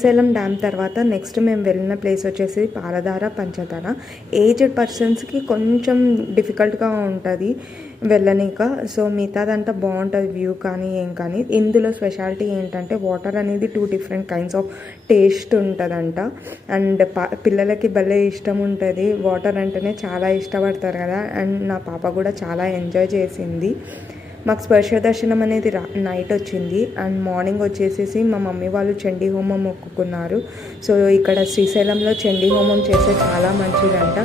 Srisailam dam తర్వాత next మేము వెళ్ళిన ప్లేస్ వచ్చేసి పాలధార పంచదార. ఏజ్డ్ పర్సన్స్కి కొంచెం డిఫికల్ట్గా ఉంటుంది వెళ్ళనీక. సో మిగతాదంతా బాగుంటుంది వ్యూ కానీ ఏం కానీ. ఇందులో స్పెషాలిటీ ఏంటంటే వాటర్ అనేది 2 డిఫరెంట్ కైండ్స్ ఆఫ్ టేస్ట్ ఉంటుందంట. అండ్ పిల్లలకి భలే ఇష్టం ఉంటుంది, వాటర్ అంటేనే చాలా ఇష్టపడతారు కదా. అండ్ నా పాప కూడా చాలా ఎంజాయ్ చేసింది. మాకు స్పర్శ దర్శనం అనేది నైట్ వచ్చింది. అండ్ మార్నింగ్ వచ్చేసేసి మా మమ్మీ వాళ్ళు చండీ హోమం మొక్కుకున్నారు. సో ఇక్కడ శ్రీశైలంలో చండీ హోమం చేస్తే చాలా మంచిదంట.